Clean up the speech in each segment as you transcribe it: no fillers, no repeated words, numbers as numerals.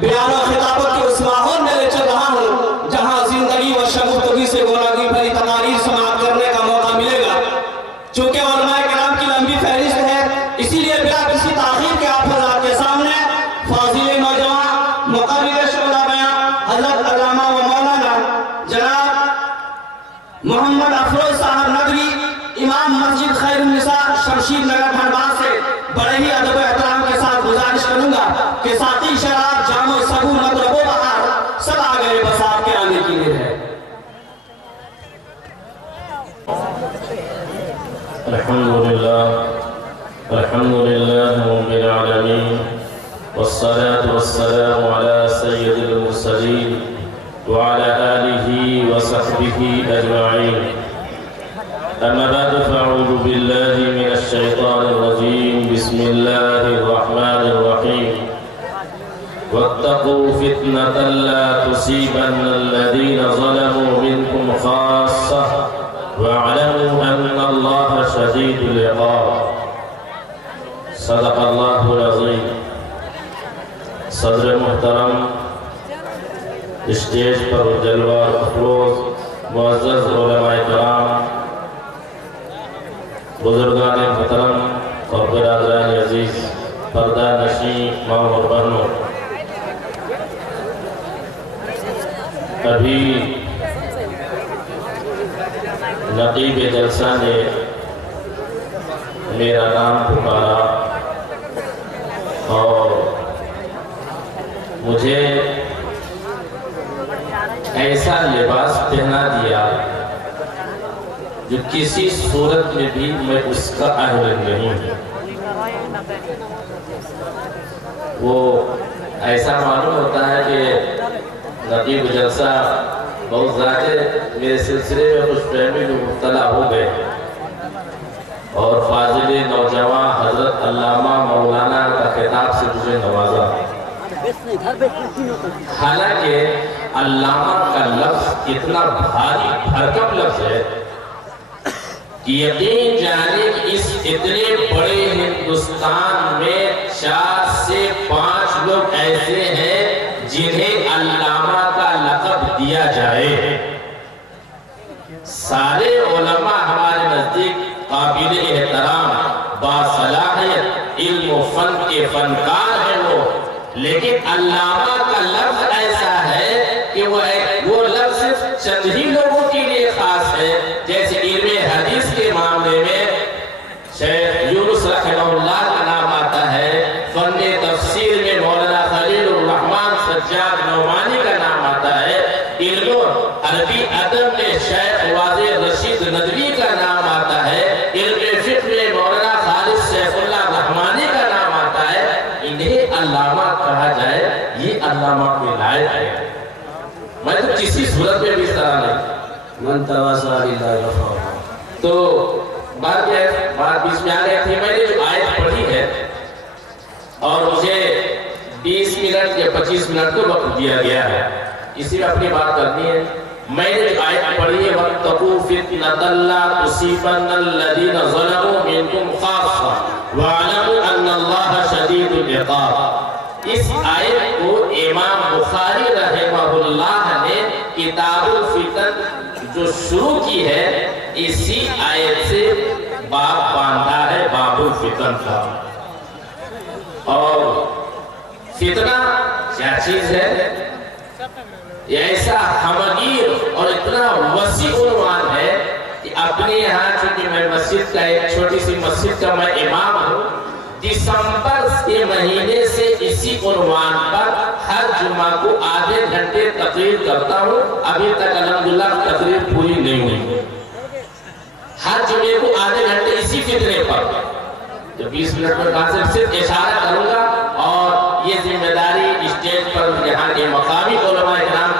بیان و خطابت کے اس ماحول میں لے چل رہا ہوں جہاں زندگی و شگفتگی سے گوناگی بھری تقاریر سماعت کرنے کا موقع ملے گا۔ چونکہ علماء کرام کی لمبی فہرست ہے، اسی لیے بلا کسی تاخیر کے آپ حضرات کے سامنے فاضل نوجوان مقرر شعرا بیان حضرت علامہ و مولانا جناب محمد افروز صاحب ندوی امام مسجد خیر النساء شمشیر نگر دھنباد سے بڑے ہی ادب و احترام کے ساتھ گزارش کروں گا کہ ساتھی شراب جام و سبو مطلب و بہار سب آ گئے، بس آپ کے آنے کی دیر ہے۔ الحمدللہ رب العالمین والصلاة والسلام على سید المرسلین وعلى آلہ وصحبہ اجمعین۔ اما بعد فاعوذ باللہ من الشیطان الرجیم، بسم اللہ الرحمن الرحیم۔ واتقوا فتنة لا تصيبن الذين ظلموا منكم خاصة واعلموا أن الله شديد العقاب۔ صدق اللہ العظیم۔ صدر محترم، اسٹیج پر جلوہ افروز معزز علماء کرام، بزرگان محترم اور برادران عزیز، پردہ نشین ماں اور بہنوں، ابھی نقیب جلسہ نے میرا نام پکارا اور مجھے ایسا لباس پہنا دیا جو کسی صورت میں بھی میں اس کا اہل نہیں ہوں۔ وہ ایسا معلوم ہوتا ہے کہ نقیب جلسہ بہت زیادہ میرے سلسلے میں خوش فہمی میں مبتلا ہو گئے اور فاضل نوجوان حضرت علامہ مولانا کا خطاب سے مجھے نوازا۔ حالانکہ علامہ کا لفظ اتنا بھاری بھرکم لفظ ہے کہ یقین جانے کہ اس اتنے بڑے ہندوستان میں 4 سے 5 لوگ ایسے ہیں جنہیں علامہ کا لقب دیا جائے۔ سارے علماء ہمارے نزدیک قابل احترام، باصلاحیت، علم و فن کے فنکار ہیں وہ، لیکن علامہ کا لفظ ایسا ہے کہ وہ لفظ صرف چند ہی لوگوں کے لیے خاص ہے۔ جیسے علم حدیث کے معاملے میں شیخ یونس رحمہ اللہ کا نام آتا ہے، فن تفسیر میں مولانا خلیل الرحمن سجاد نعمانی کا نام آتا ہے، علم عربی ادب میں شیخ واضح رشید ندوی کا نام آتا ہے، علم فقہ میں مولانا خالد سیف اللہ رحمانی کا نام آتا ہے۔ انہیں علامہ کہا جائے، یہ علامہ کے لائق ہے۔ میں تو کسی صورت میں بھی اس طرح نہیں من تواضع للہ رفعہ۔ تو بات بیچ میں آ گئی تھی، میں نے جو آیت پڑھی ہے اور مجھے 20 منٹ یا 25 منٹ تو وقت دیا گیا ہے، اسی میں اپنی بات کرنی ہے۔ میں نے جو آیت پڑھی ہے وَاتَّقُوا فِتْنَةً لَا تُصِيبَنَّ الَّذِينَ ظَلَمُوا مِنْكُمْ خَاصَّةً وَاعْلَمُوا أَنَّ اللَّهَ شَدِيدُ الْعِقَابِ۔ اس آیت کو امام بخاری رحمہ اللہ نے کتاب الفتن جو شروع کی ہے اسی آیت سے باب باندھا ہے، باب الفتن کا۔ اور فتنہ کیا چیز ہے؟ یہ ایسا ہمگیر اور اتنا وسیع عنوان ہے کہ اپنے یہاں چونکہ میں مسجد کا ایک چھوٹی سی مسجد کا میں امام ہوں، دسمبر کے مہینے سے اسی عنوان پر ہر جمعہ کو آدھے گھنٹے تقریر کرتا ہوں۔ ابھی تک الحمدللہ تقریر پوری نہیں ہوئی۔ ہر جمعے کو آدھے گھنٹے اسی فتنے پر، جو 20 منٹ میں کہاں سے صرف اشارہ کروں گا، اور یہ ذمہ داری اسٹیج پر یہاں کے مقامی علماء کرام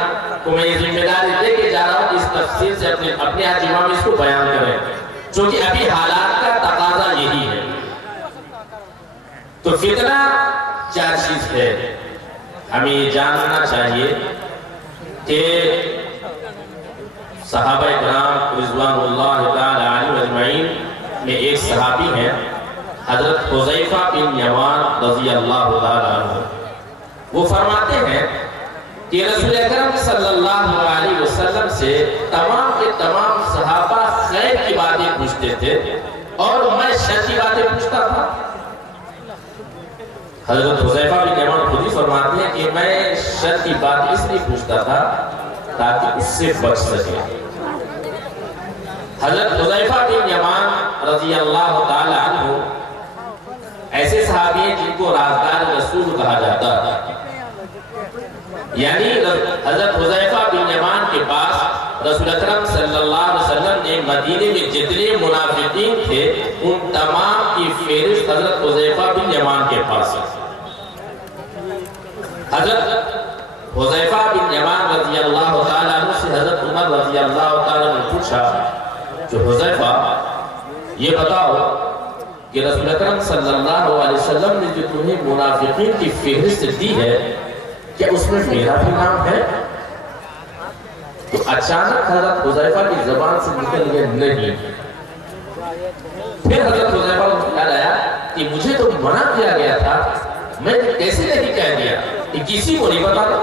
کو میں یہ ذمہ داری دے کے جا رہا ہوں کہ اس تفصیل سے اپنے ہر جمعہ میں اس کو بیان کریں، چونکہ ابھی حالات کا تقاضا یہی ہے۔ تو فتنہ کیا چیز ہے؟ ہمیں یہ جاننا چاہیے کہ صحابہ کرام رضوان اللہ تعالی علیہم اجمعین میں ایک صحابی ہیں حضرت حذیفہ بن یمان رضی اللہ تعالی عنہ۔ وہ فرماتے ہیں کہ رسول اکرم صلی اللہ علیہ وسلم سے تمام کے تمام صحابہ خیر کی باتیں پوچھتے تھے اور میں شر کی باتیں پوچھتا تھا۔ حضرت حذیفہ بن یمان خود ہی فرماتے ہیں کہ میں شر کی بات اس لیے پوچھتا تھا تاکہ اس سے بچ سکے۔ حضرت حذیفہ بن یمان رضی اللہ تعالی عنہ ایسے صحابی ہیں جن کو رازدار رسول کہا جاتا ہے، یعنی حضرت حذیفہ بن یمان کے پاس رسول اکرم صلی اللہ علیہ وسلم نے مدینے میں جتنے منافقین تھے ان تمام کی فہرست حضرت حذیفہ بن یمان کے پاس ہے۔ حضرت حذیفہ بن یمان رضی اللہ تعالیٰ عنہ سے حضرت عمر رضی اللہ تعالیٰ عنہ نے پوچھا کہ حذیفہ یہ بتاؤ کہ رسول اکرم صلی اللہ علیہ وسلم نے جو تمہیں منافقین کی فہرست دی ہے کیا اس میں میرا بھی نام ہے؟ تو اچانک حضرت حذیفہ کی زبان سے نکل گیا نہیں۔ پھر حضرت حذیفہ کو خیال آیا کہ مجھے تو منع کیا گیا تھا، میں کیسے نہیں کہہ دیا کہ کسی کو نہیں بتا تھا۔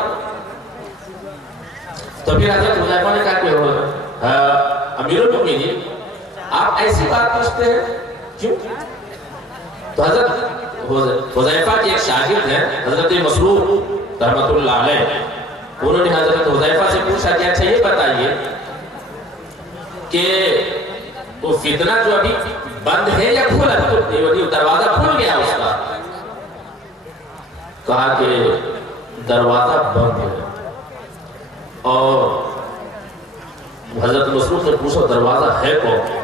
تو پھر حضرت حذیفہ نے کہا کہ امیر المؤمنین آپ ایسی بات پوچھتے ہیں کیوں؟ تو حضرت حذیفہ کے ایک شاگرد ہیں حضرت مسروق رحمت اللہ علیہ، انہوں نے حضرت حذیفہ سے پوچھا کہ اچھا یہ بتائیے کہ وہ فتنہ جو ابھی بند ہے یا کھلا ہے؟ دروازہ کھل گیا اس کا؟ کہا کہ دروازہ بند ہے۔ اور حضرت مسروق نے پوچھا دروازہ ہے کون؟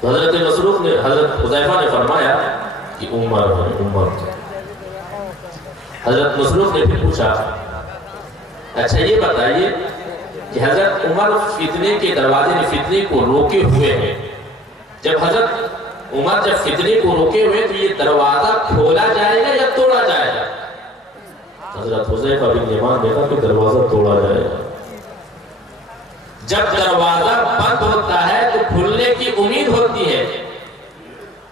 تو حضرت مسروق نے حضرت حذیفہ نے فرمایا کہ عمر ہے، عمر۔ حضرت مسروق نے پھر پوچھا اچھا یہ بتائیے کہ حضرت عمر فتنے کے دروازے نے فتنے کو روکے ہوئے ہیں، جب حضرت عمر جب فتنے کو روکے ہوئے تو یہ دروازہ کھولا جائے گا یا توڑا جائے گا؟ حضرت حذیفہ بن یمان نے کہا کہ دروازہ توڑا جائے گا۔ جب دروازہ بند ہوتا ہے تو کھلنے کی امید ہوتی ہے،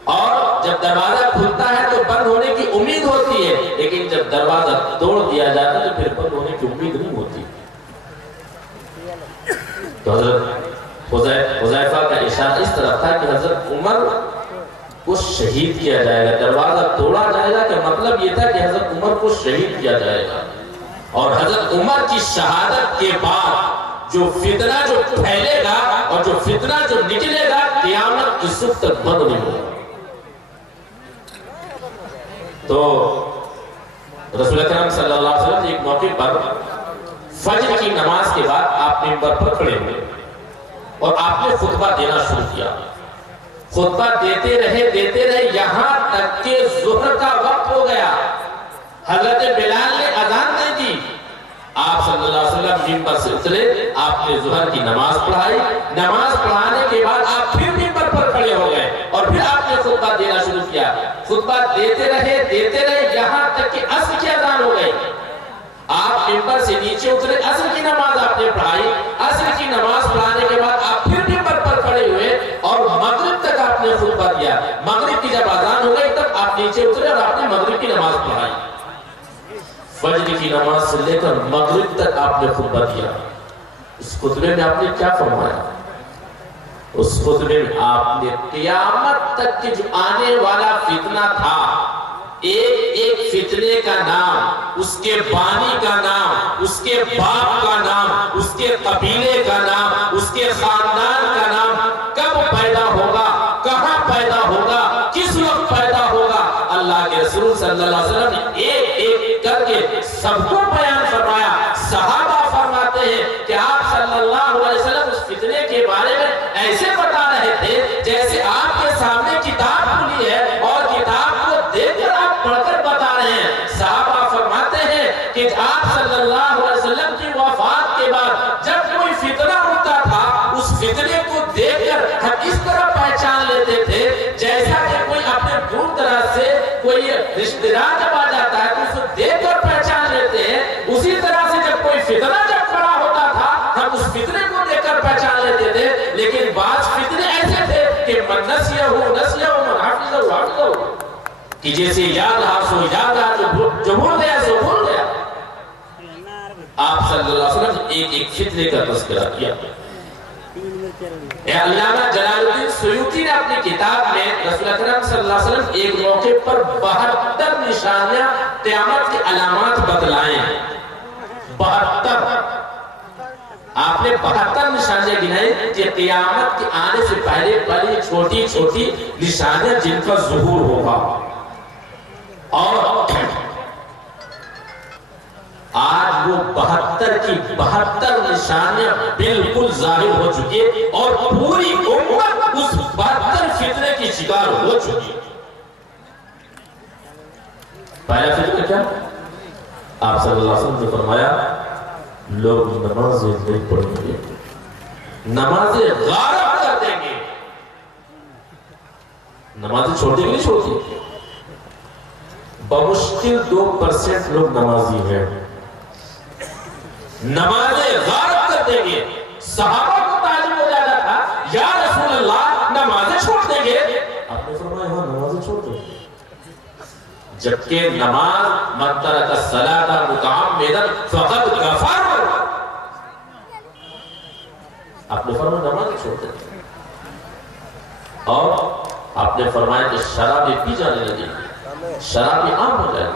اور جب دروازہ کھلتا ہے تو بند ہونے کی امید ہوتی ہے، لیکن جب دروازہ توڑ دیا جاتا ہے تو پھر بند ہونے کی امید نہیں ہوتی۔ تو حضرت حذیفہ کا اشارہ اس طرح تھا کہ حضرت عمر کو شہید کیا جائے گا، دروازہ توڑا جائے گا، کہ مطلب یہ تھا کہ حضرت عمر کو شہید کیا جائے گا۔ اور حضرت عمر کی شہادت کے بعد جو فتنہ جو پھیلے گا اور جو فتنہ جو نکلے گا قیامت کی صبح تک بند نہیں ہوگا۔ تو رسول اکرم صلی اللہ علیہ وسلم ایک موقع پر فجر کی نماز کے بعد آپ منبر پر کھڑے ہوئے اور آپ نے خطبہ دینا شروع کیا۔ خطبہ دیتے رہے یہاں تک کہ ظہر کا وقت ہو گیا۔ حضرت بلال نے اذان دے دی، آپ صلی اللہ علیہ وسلم منبر سے اترے، آپ نے ظہر کی نماز پڑھائی، نماز پڑھانے کے بعد آپ پھر منبر پر کھڑے ہو گئے اور پھر آپ نے خطبہ دینا شروع کیا۔ خطبہ دیتے رہے یہاں تک کہ عصر کی اذان ہو گئی۔ آپ منبر سے نیچے اترے، عصر کی نماز آپ نے پڑھائی، عصر کی نماز پڑھانے کے بعد آپ پھر منبر پر کھڑے ہوئے اور مغرب تک آپ نے خطبہ دیا۔ مغرب کی جب اذان ہو گئی تب آپ نیچے اترے اور آپ نے مغرب کی نماز پڑھائی۔ فجر کی نماز سے لے کر مغرب تک آپ نے خطبہ دیا۔ اس خطبے میں آپ نے کیا فرمایا؟ اس خطبے میں آپ نے قیامت تک کے جو آنے والا فتنہ تھا، ایک ایک فتنے کا نام، اس کے بانی کا نام، اس کے باپ کا نام، اس کے قبیلے کا نام، اس کے خاندان کا نام، کب پیدا ہوگا، کہاں پیدا ہوگا، کس وقت پیدا ہوگا، اللہ کے رسول صلی اللہ علیہ وسلم نے ایک ایک کر کے سب کو بیان فرمایا۔ صحابہ فرماتے ہیں کہ آپ صلی اللہ علیہ وسلم اس فتنے کے بارے میں ایسے بتا رہے تھے جیسے آپ کے سامنے کتاب کھلی ہے اور کتاب کو دیکھ کر آپ پڑھ کر بتا رہے ہیں۔ صحابہ فرماتے ہیں کہ آپ صلی اللہ علیہ وسلم کی وفات کے بعد جب کوئی فتنہ ہوتا تھا اس فتنے کو دیکھ کر ہم اس طرح پہچان لیتے تھے جیسا کہ کوئی اپنے دور دراز سے کوئی رشتہ دار جب آ جاتا ہے تو اس کو دیکھ کر پہچان لیتے ہیں، اسی طرح سے جب کوئی فتنہ جب کھڑا ہوتا تھا ہم اس فتنے کو دیکھ کر پہچان لیتے تھے۔ لیکن بعض فتنے ایسے تھے کہ من نسیہ من حافظہ کہ جیسے یاد رہا سو یاد رہا، جو بھول گیا سو بھول گیا۔ ایک ایک فتنے کا تذکرہ کیا۔ علامہ جلال الدین سیوطی نے اپنی کتاب میں رسول اکرم صلی اللہ علیہ وسلم ایک موقع پر 72 نشانیاں قیامت کی علامات بتلائیں ہیں۔ 72 آپ نے 72 نشانیاں گنائیں کہ قیامت کے آنے سے پہلے پہلے چھوٹی چھوٹی نشانیاں جن کا ظہور ہوگا، اور آج وہ 72 کی 72 نشانیاں بالکل ظاہر ہو چکی ہے، اور پوری امت اس 72 فتنے کی شکار ہو چکی ہے۔ پہلا فتنہ کیا؟ آپ صلی اللہ علیہ وسلم نے فرمایا لوگ نمازیں نہیں پڑھیں گے، نمازیں غارت کر دیں گے۔ نمازیں چھوڑتے نہیں چھوڑتے، بمشکل 2% لوگ نمازی ہیں، نمازیں غارت کر دیں گے۔ صحابہ کو تعجب ہو جاتا تھا، یا رسول اللہ نمازیں چھوڑ دیں گے؟ آپ نے فرمایا ہاں نمازیں چھوڑ دیں گے، جبکہ نماز من ترک الصلاۃ متعمدا فقد کفر، آپ نے فرمایا نمازیں چھوڑ دیں گے۔ اور آپ نے فرمایا کہ شرابیں پی جانے لگیں گی، شرابیں عام ہو جائیں گی۔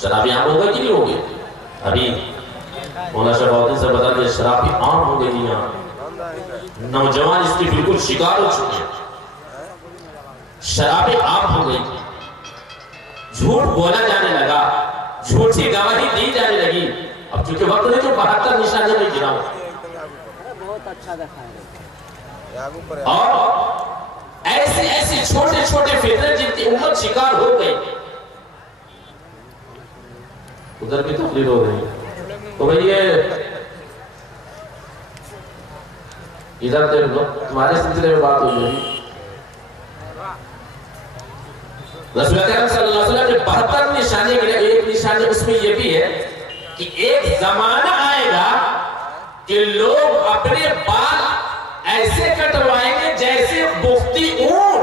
شرابیں عام ہوگا کہ نہیں ہوگی؟ ابھی مولانا شہبالدین سے بتا دیا شرابیں عام ہو گئی یہاں، نوجوان اس کی بالکل شکار ہو چکے ہیں، شرابیں عام ہو گئی، جھوٹ بولا جانے لگا، جھوٹی گواہی دی جانے لگی۔ اب چونکہ وقت نہیں جو 72 نشانیاں میں گراؤں، اور ایسے ایسے چھوٹے چھوٹے فتنے جن کی امت شکار ہو گئی۔ ادھر بھی تقریر ہو رہی ہے تو بھئی یہ ادھر دیکھ لو، تمہارے سلسلے میں بات ہو جائے گی۔ رسول اکرم صلی اللہ علیہ وسلم نے 72 نشانی گرے، ایک نشانی اس میں یہ بھی ہے کہ ایک زمانہ آئے گا کہ لوگ اپنے بال ایسے کٹوائیں گے جیسے بختی اونٹ۔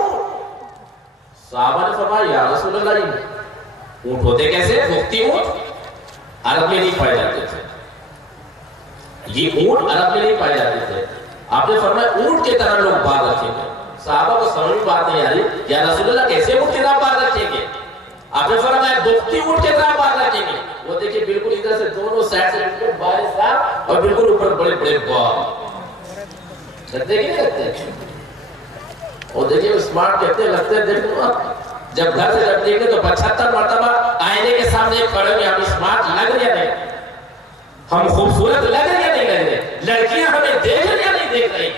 صحابہ نے فرمایا یا رسول اللہ اونٹ ہوتے کیسے؟ بختی اونٹ عرب میں نہیں پائے جاتے تھے، یہ اونٹ عرب میں نہیں پائے جاتے تھے۔ آپ نے فرمایا اونٹ کی طرح لوگ بال رکھیں گے۔ صحابہ کو سمجھ میں بات نہیں آ رہی، یا رسول اللہ کیسے اونٹ کی طرح بال رکھیں گے؟ آپ نے فرمایا بختی اونٹ کی طرح بال رکھیں گے۔ وہ دیکھیں بالکل ادھر سے دونوں سائڈ سے بالکل بال صاف اور بالکل اوپر بڑے بڑے بال رکھتے کہ نہیں رکھتے؟ اور دیکھیں اسمارٹ کہتے ہیں لگتے ہیں، دیکھو آپ جب گھر سے جب دیکھیں تو 75 مرتبہ آئینے کے سامنے کھڑے ہوئے ہم اسمارٹ لگ رہے ہیں، ہم خوبصورت لگ رہے ہیں نہیں لگ رہے، لڑکیاں ہمیں دیکھ رہی ہیں نہیں دیکھ رہی۔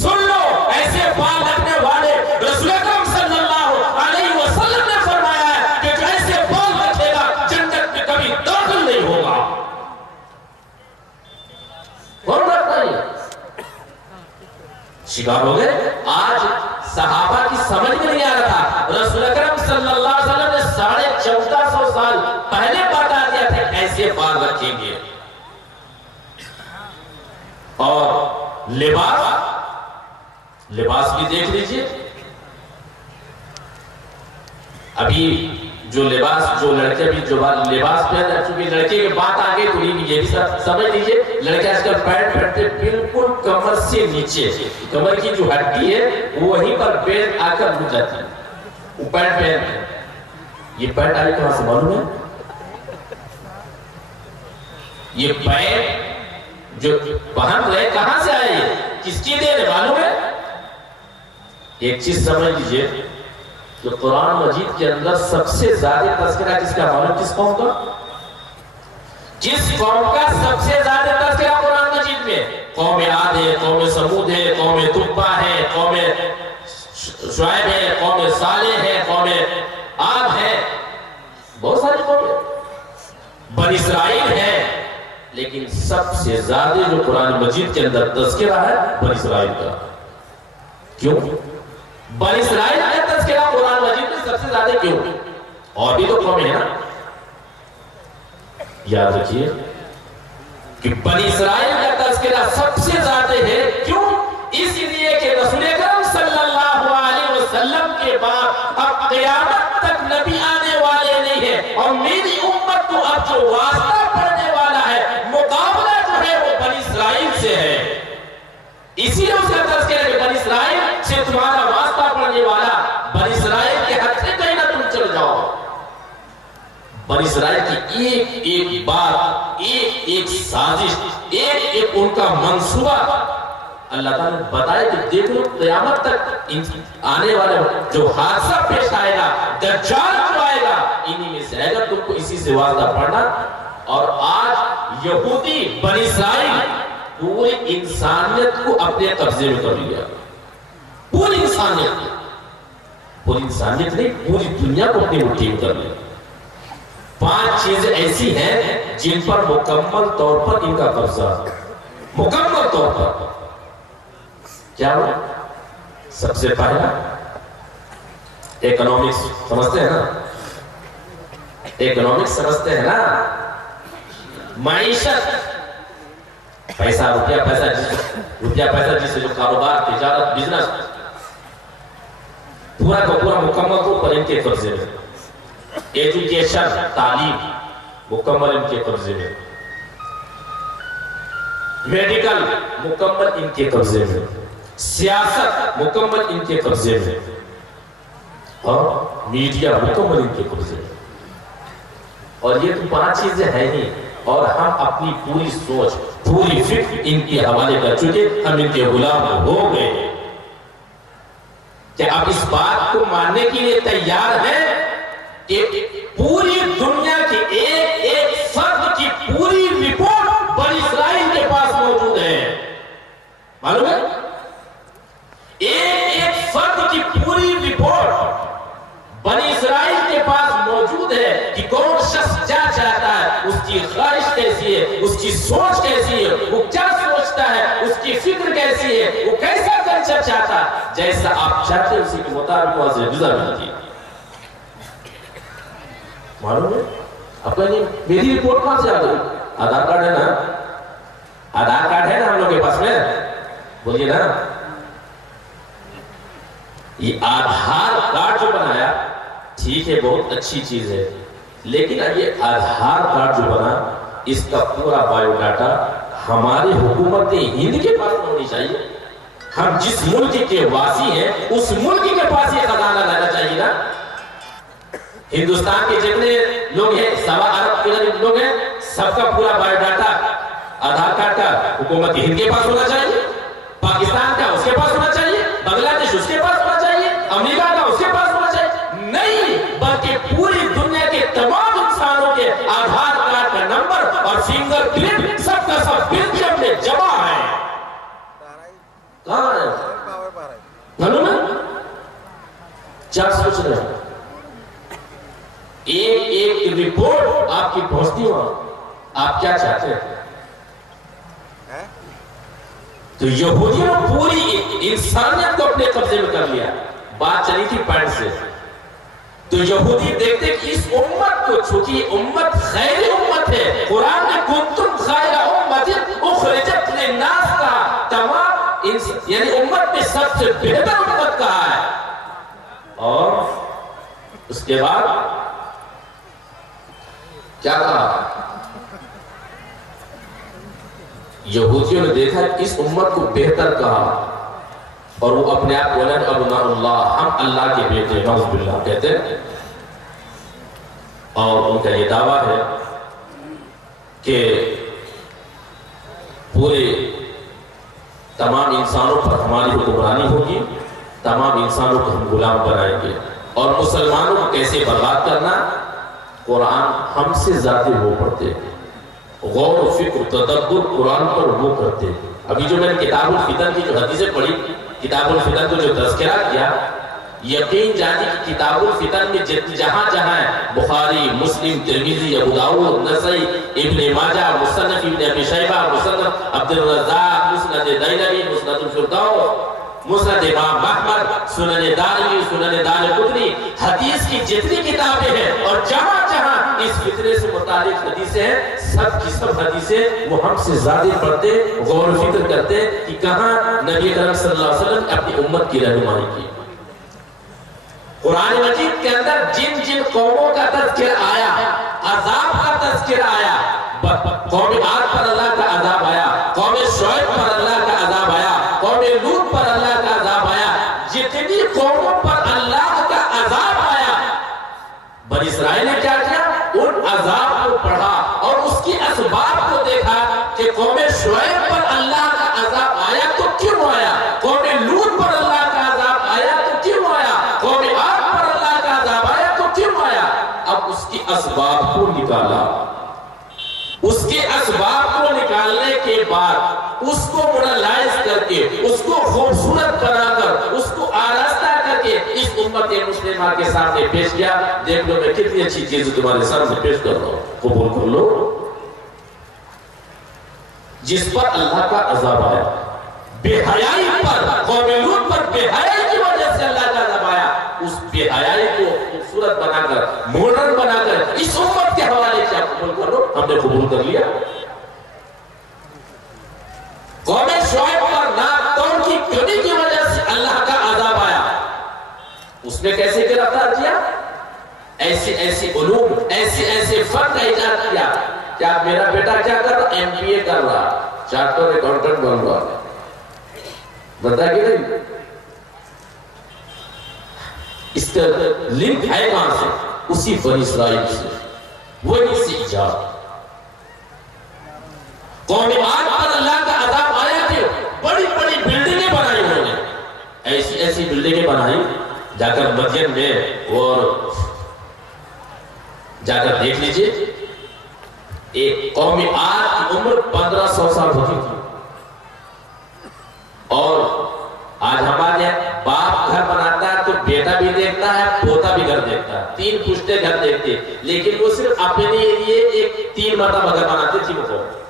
سن لو ایسے بال رکھنے والے رسول اکرم صلی اللہ علیہ وسلم نے فرمایا ہے کہ جو ایسے بال رکھے گا جنت میں کبھی داخل نہیں ہوگا۔ کون رکھتا ہے؟ شکار ہو گئے۔ آج صحابہ کی سمجھ میں نہیں آ رہا تھا، رسول اکرم صلی اللہ علیہ وسلم نے 1450 سال پہلے بتا دیا تھا ایسے بال رکھیں گے۔ اور لباس بھی دیکھ لیجئے، ابھی جو لباس جو لڑکے بھی جو لباس پہن رہے، چونکہ لڑکے کے بات آگے تو نہیں، یہ بھی سمجھ لیجئے لڑکے آج کل پینٹ پہنتے بالکل کمر سے نیچے، کمر کی جو ہڈی ہے وہیں پر پیر آ کر رک جاتی ہے، وہ پینٹ پہنتے ہیں۔ یہ پینٹ آئی کہاں سے معلوم ہے؟ یہ پینٹ جو پہن رہے کہاں سے آئے، کس کی دین ہے معلوم ہے؟ ایک چیز سمجھ لیجئے، جو قرآن مجید کے اندر سب سے زیادہ تذکرہ کس کا معلوم؟ کس قوم کا؟ جس قوم کا سب سے زیادہ تذکرہ قرآن مجید میں؟ قوم عاد ہے، قوم سمود ہے، قوم تبع ہے، قوم شعیب ہے، قوم صالح ہے، قوم عاد ہے، بہت ساری قومیں، بنی اسرائیل ہے، لیکن سب سے زیادہ جو قرآن مجید کے اندر تذکرہ ہے بنی اسرائیل کا۔ کیوں؟ بنی اسرائیل کا تذکرہ قرآن مجید میں سب سے زیادہ کیوں؟ اور بھی تو قومیں ہیں نا، یاد رکھیے کہ بنی اسرائیل کا تذکرہ سب سے زیادہ ہے۔ کیوں؟ اس لیے کہ رسول اکرم صلی اللہ علیہ وسلم کے بعد اب قیامت تک نبی آنے والے نہیں ہیں، اور میری امت کو اب جو واسطہ پڑنے والا ہے، مقابلہ جو ہے وہ اسرائیل کی ایک ایک بات، ایک ایک سازش، ایک ایک ان کا منصوبہ اللہ تعالیٰ نے بتایا کہ دیکھ لو قیامت تک آنے والا جو حادثہ پیش آئے گا، دجال جو آئے گا، انہی میں سے آئے گا، تم کو اسی سے واسطہ پڑھنا۔ اور آج یہودی بنی اسرائیل پوری انسانیت کو اپنے قبضے میں کر لیا، پوری انسانیت نہیں، پوری دنیا کو اپنی مٹھی میں کر لیا۔ 5 چیزیں ایسی ہیں جن پر مکمل طور پر ان کا قبضہ، مکمل طور پر۔ کیا ہوا؟ سب سے پہلا اکنامکس، سمجھتے ہیں نا؟ اکنامکس سمجھتے ہیں نا؟ معیشت، پیسہ، روپیہ پیسہ جس سے جو کاروبار، تجارت، بزنس پورا کا پورا مکمل طور پر ان کے قبضے میں۔ ایجوکیشن، تعلیم مکمل ان کے قبضے میں۔ میڈیکل مکمل ان کے قبضے میں۔ سیاست مکمل ان کے قبضے میں، اور میڈیا مکمل ان کے قبضے میں۔ اور یہ تو 5 چیزیں ہیں ہی، اور ہم اپنی پوری سوچ، پوری فکر ان کے حوالے کر چکے، ہم ان کے غلام ہو گئے۔ کہ اب اس بات کو ماننے کے لیے تیار ہیں کہ پوری دنیا کے ایک ایک فرد کی پوری رپورٹ بنی اسرائیل کے پاس موجود ہے، معلوم ہے؟ ایک ایک فرد کی پوری رپورٹ بنی اسرائیل کے پاس موجود ہے کہ کون شخص کیا چاہتا ہے، اس کی خواہش کیسی ہے، اس کی سوچ کیسی ہے، وہ کیا سوچتا ہے، اس کی فکر کیسی ہے، وہ کیسا کلچر چاہتا ہے۔ جیسا آپ چاہتے ہیں اسی کے مطابق وہاں سے غذا ملتی ہے۔ معلوم ہے؟ آپ کہیں گے میری رپورٹ کہاں سے آ گئی؟ آدھار کارڈ ہے نا؟ آدھار کارڈ ہے نا ہم لوگ کے پاس میں؟ بولیے نا۔ یہ آدھار کارڈ جو بنایا ٹھیک ہے، بہت اچھی چیز ہے، لیکن اب یہ آدھار کارڈ جو بنا، اس کا پورا بایو ڈاٹا ہماری حکومت ہند کے پاس ہونی چاہیے۔ ہم جس ملک کے واسی ہیں اس ملک کے پاس یہ خزانہ رہنا چاہیے نا۔ ہندوستان کے جتنے لوگ ہیں، 1.25 ارب کے لوگ ہیں، سب کا پورا بایو ڈاٹا آدھار کارڈ کا حکومت ہند کے پاس ہونا چاہیے، پاکستان کا اس کے پاس ہونا چاہیے، بنگلہ دیش اس کے پاس ہونا چاہیے، امریکہ کا اس کے پاس ہونا چاہیے، نہیں، بلکہ پوری دنیا کے تمام انسانوں کے آدھار کارڈ کا نمبر اور فنگر پرنٹ سب کا سب بیلجیم میں جمع ہے۔ کہاں ہے؟ معلوم ہے؟ کیا سوچ رہے ہیں؟ ایک ایک رپورٹ آپ کی پہنچتی ہو، آپ کیا چاہتے ہیں؟ تو یہودیوں نے پوری انسانیت کو اپنے قبضے میں کر لیا۔ بات چلی تھی پینٹ سے، تو یہودی دیکھتے کہ اس امت کو، چونکہ امت خیر امت ہے، قرآن میں کنتم خیر امت اخرجت للناس کا، تمام یعنی امت میں سب سے بہتر امت کہا ہے۔ اور اس کے بعد کیا کہا؟ یہودیوں نے دیکھا کہ اس امت کو بہتر کہا، اور وہ اپنے آپ بولے ابناء اللہ، ہم اللہ کے بیٹے، نعوذ باللہ کہتے ہیں۔ اور ان کا یہ دعویٰ ہے کہ پورے تمام انسانوں پر ہماری حکمرانی ہوگی، تمام انسانوں کو ہم غلام بنائیں گے، اور مسلمانوں کو کیسے برباد کرنا، قرآن ہم سے زیادہ وہ پڑھتے، غور و فکر تدبر قرآن پر وہ کرتے۔ ابھی جو میں نے کتاب الفتن کی جو حدیثیں پڑھی، کتاب الفتن کو جو تذکرہ کیا، یقین جانی کہ کتاب الفتن میں جہاں جہاں ہے، بخاری، مسلم، ترمذی، ابو داؤد، نسائی، ابن ماجہ، مصنف ابن ابی شیبہ، مصنف عبد الرزاق، مسند دیلمی، مسند الفردوس، مسند امام احمد، سنن دارمی، سنن دارقطنی، حدیث کی جتنی کتابیں ہیں، اور جہاں جہاں اس فتنے سے متعلق حدیثیں ہیں، سب کی سب حدیثیں وہ ہم سے زیادہ پڑھتے، غور و فکر کرتے کہ کہاں نبی کریم صلی اللہ علیہ وسلم نے اپنی امت کی رہنمائی کی۔ قرآن مجید کے اندر جن جن قوموں کا تذکرہ آیا، عذاب کا تذکرہ آیا، قوم عاد پر اللہ کا عذاب آیا، قوم شعیب پر اللہ کا عذاب آیا، قوم لوط پر اللہ کا عذاب آیا، جتنی قوموں پر اللہ کا عذاب آیا، بنی اسرائیل نے کیا کیا؟ ان عذاب شعیب پر اللہ کا عذاب آیا تو کیوں آیا؟ قوم لوط پر اللہ کا عذاب آیا تو کیوں آیا؟ قوم عاد پر اللہ کا عذاب آیا تو کیوں آیا؟ اب اس کی اسباب کو نکالا، اس کے اسباب کو نکالنے کے بعد اس کو مڈلائز کر کے، اس کو خوبصورت بنا کر، اس کو آراستہ کر کے اس امت مسلمہ کے سامنے پیش کیا. دیکھ لو میں کتنی اچھی چیز تمہارے سامنے پیش کر رہا ہوں، قبول کر لو. جس پر اللہ کا عذاب آیا، بے حیائی پر، قوم لوط پر بے حیائی کی وجہ سے اللہ کا عذاب آیا، اس بے حیائی کو خوبصورت بنا کر، ماڈرن بنا کر اس امت کے حوالے سے آپ قبول کر لو. ہم نے قبول کر لیا. قوم شعیب پر ناکتون کی کمی کی وجہ سے اللہ کا عذاب آیا، اس نے کیسے گرفتار کیا؟ ایسی ایسی علوم، ایسے فن کا ایجاد کیا. کیا میرا بیٹا کیا کر رہا؟ MBA کر رہا، چارٹر اکاؤنٹنٹ بن رہا. بتا کہ نہیں؟ اس کا لنک ہے کہاں سے؟ اسی بنی اسرائیل سے، وہی سے ایجاد. قوم عاد پر اللہ کا عذاب آیا کہ بڑی بڑی بلڈنگیں بنائی انہوں نے، ایسی بلڈنگیں بنائی. جا کر مدین میں اور جا کر دیکھ لیجئے، ایک قوم عاد کی عمر 1500 سال ہوتی تھی. اور آج ہمارے باپ گھر بناتا ہے تو بیٹا بھی دیکھتا ہے، پوتا بھی گھر دیکھتا ہے، 3 پشتے گھر دیکھتے، لیکن وہ صرف اپنے لیے ایک 3 مرتبہ گھر بناتے تھی. وہ قوم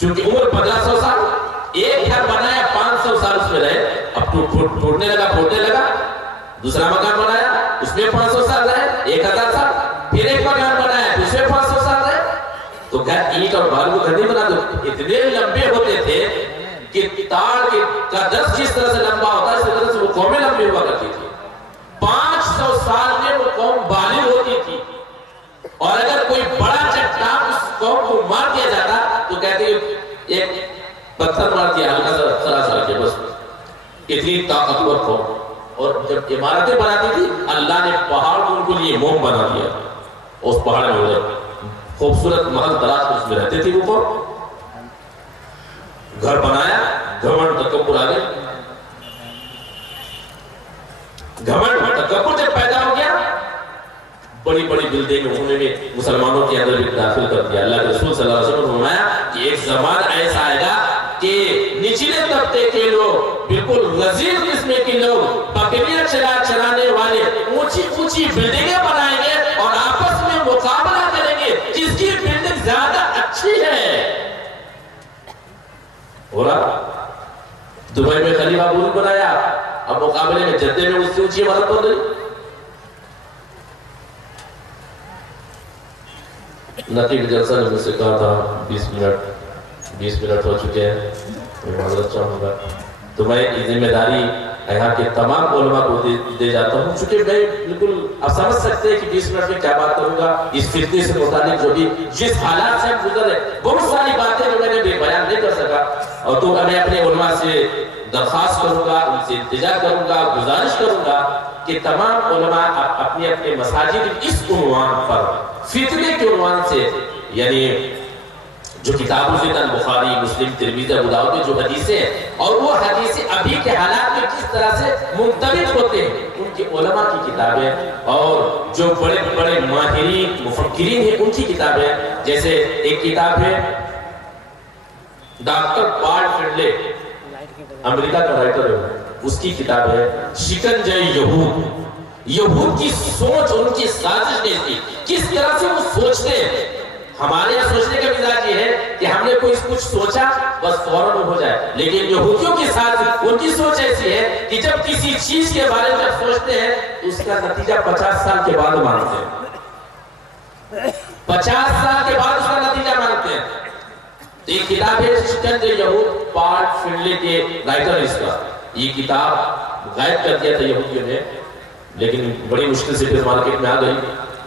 چونکہ عمر 1500 سال، ایک گھر بنایا 500 سال اس میں رہے، اب ٹوٹنے لگا، پھوٹنے لگا. دوسرا مکان بنایا، اس میں 500 سال رہے، 1000 سال. پھر ایک مکان بنایا، اس میں 500 سال رہے. تو گھر اینٹ اور بال کو گھر نہیں بنا دو، اتنے لمبے ہوتے تھے کہ تار کا درس جس طرح سے لمبا ہوتا ہے اس طرح سے وہ قومیں لمبی ہوا کرتی تھی. 500 سال میں وہ قوم بالغ ہوتی تھی. اور اگر کوئی بڑا چٹان اس قوم کو مار دیا جاتا تو کہتے ہیں ایک پتھر مار دیا ہلکا سرا کے، بس اتنی طاقتور قوم. اور جب عمارتیں بناتی تھی اللہ نے پہاڑ کو ان کے لیے موم بنا دیا. اس پہاڑ میں ادھر خوبصورت محل تلاش کر اس میں رہتے تھے. وہ گھر بنایا، گھمنڈ تکبر آ گئے. گھمنڈ تکبر جب پیدا ہو گیا، بڑی بڑی بلڈنگ انہوں نے مسلمانوں کے اندر بھی داخل کر دیا. اللہ کے رسول صلی اللہ علیہ وسلم نے فرمایا کہ ایک زمان ایسا آئے گا کہ نچلے طبقے کے لوگ، بالکل رذیل قسم کے لوگ، بکریاں چرانے والے اونچی اونچی بلڈنگیں بنائیں گے اور آپس میں مقابلہ کریں گے جس کی بلڈنگ زیادہ اچھی ہے. ہو رہا دبئی میں خلیفہ برج بنایا، اب مقابلے میں جدے میں اس سے اونچی عمارت بن رہی. نقیب جلسہ نے مجھ سے کہا تھا 20 منٹ ہو چکے ہیں، میں معذرت چاہوں گا. تو میں یہ ذمہ داری یہاں کے تمام علماء کو دے جاتا ہوں، چونکہ میں بالکل آپ سمجھ سکتے ہیں کہ 20 منٹ میں کیا بات کروں گا. اس فتنے سے متعلق جو بھی جس حالات سے ہم گزر رہے، بہت ساری باتیں جو میں نے بیان نہیں کر سکا، اور تو میں اپنے علماء سے درخواست کروں گا، ان سے التجا کروں گا، گزارش کروں گا کہ تمام علماء اپنے اپنے مساجد اس عنوان پر، فتنے کے عنوان سے، یعنی جو کتابوں سے بخاری، مسلم، ترمذی، ابو داؤد میں جو حدیثیں ہیں اور وہ حدیثیں ابھی کے حالات میں کس طرح سے منطبق ہوتے ہیں، ان کے علماء کی کتابیں اور جو بڑے بڑے ماہرین مفکرین ہیں ان کی کتابیں، جیسے ایک کتاب ہے ڈاکٹر پال فنڈلے، امریکہ کا رائٹر ہے، اس کی کتاب ہے شکنجہ یہود. یہود کی سوچ، ان کی سازش نہیں تھی، کس طرح سے وہ سوچتے ہیں. ہمارے یہاں سوچنے کا مزاج یہ ہے کہ ہم نے کوئی کچھ سوچا بس فوراً ہو جائے، لیکن یہودیوں کے ساتھ ان کی سوچ ایسی ہے کہ جب کسی چیز کے بارے میں سوچتے ہیں تو اس کا نتیجہ 50 سال کے بعد مانتے ہیں، 50 سال کے بعد اس کا نتیجہ مانتے ہیں. ایک کتاب ہے شکنجہ یہود، پال فنڈلے کے رائٹر اس کا. یہ کتاب غائب کر دیا تھا یہودیوں نے، لیکن بڑی مشکل سے پھر مارکیٹ میں آ گئی.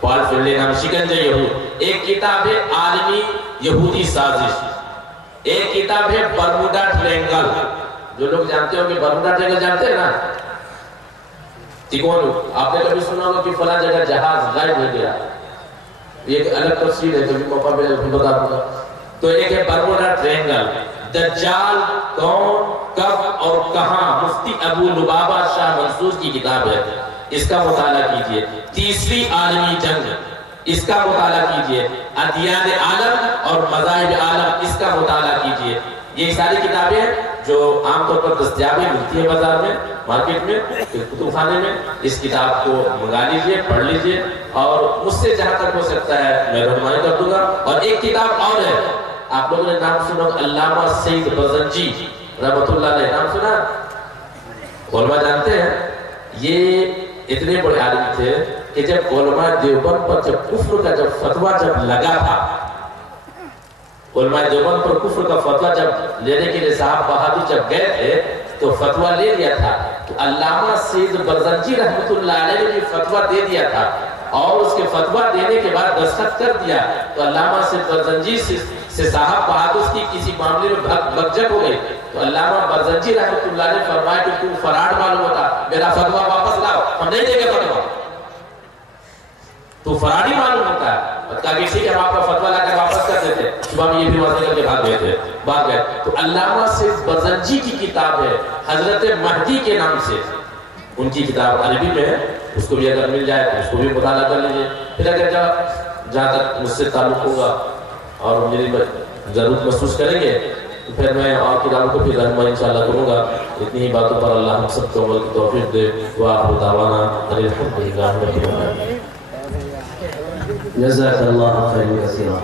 پال فنڈلے نام شکنجہ یہود. ایک کتاب ہے عالمی یہودی سازش. ایک کتاب ہے برموڈا ٹرینگل. جو لوگ جانتے ہوں کہ برموڈا ٹرینگل جانتے ہیں نا، تکون آپ نے کبھی سنا ہوگا کہ فلاں جگہ جہاز غائب ہو گیا. یہ ایک الگ تفصیل ہے، کبھی موقع ملے تو بتا دوں گا. تو ایک ہے برموڈا ٹرینگل. دجال کون، کب اور کہاں، مفتی ابو لبابہ شاہ منصور کی کتاب ہے، اس کا مطالعہ کیجئے۔ تیسری عالمی جنگ، اس کا مطالعہ کیجئے۔ ادیان عالم اور مذاہب عالم، اس کا مطالعہ کیجئے۔ یہ ساری کتابیں جو عام طور پر دستیابیں ملتی ہیں بازار میں، مارکیٹ میں، کتب خانے میں، اس کتاب کو منگا لیجئے، پڑھ لیجئے، اور مجھ سے جہاں تک ہو سکتا ہے میں رہنمائی کر دوں گا۔ اور ایک کتاب اور ہے، آپ لوگوں نے نام سنا، علامہ سید بزنجی رحمۃ اللہ علیہ، نام سنا؟ علماء جانتے ہیں، یہ اتنے بڑے عالم تھے کہ جب علماء دیوبند پر جب کفر کا جب فتویٰ جب لگا تھا، علماء دیوبند پر کفر کا فتویٰ جب لینے کے لیے صاحب بہادر جب گئے تھے تو فتویٰ لے لیا تھا، تو علامہ سید بزنجی رحمۃ اللہ علیہ نے فتویٰ دے دیا تھا، اور اس کے فتویٰ دینے کے بعد دستخط کر دیا، تو علامہ سید بزنجی سے صاحب بہادر کی کسی معاملے میں بھگجک ہو گئی، تو علامہ بزنجی رحمۃ اللہ نے فرمایا کہ تم فراڈ معلوم ہوتا، میرا فتویٰ واپس لاؤ، ہم نہیں دیں گے فتویٰ، تو فراڈی معلوم ہوتا ہے۔ کہا کہ ٹھیک ہے، ہم آپ کا فتویٰ لا کر واپس کر دیتے، صبح میں یہ بھی واضح کر کے بھاگ گئے۔ تو علامہ سید بزنجی کی کتاب ہے حضرت مہدی کے نام سے، ان کی کتاب عربی میں ہے، اس کو بھی اگر مل جائے تو اس کو بھی مطالعہ کر لیجیے۔ پھر اگر جہاں تک مجھ سے تعلق ہوگا اور میری ضرورت محسوس کریں گے تو پھر میں اور کتابوں کو بھی رہنمائی انشاءاللہ کروں گا۔ اتنی ہی باتوں پر اللہ ہم سب کو عمل کی توفیق دے۔ وآخر دعوانا ان الحمد للہ رب العالمین۔ جزاک اللہ خیر کثیرا۔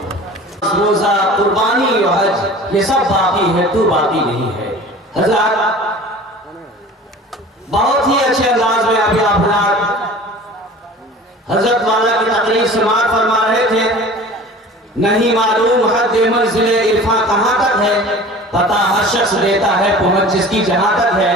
روزہ، قربانی و حج یہ سب باقی ہے، تو باقی نہیں ہے۔ حضرات بہت ہی اچھے انداز میں ابھی آپ حضرت والا کی تقریر سماعت فرما رہے تھے۔ نہیں معلوم حد منزل عرفاں کہاں تک ہے، پتہ ہر شخص دیتا ہے پہنچ جس کی جہاں تک ہے۔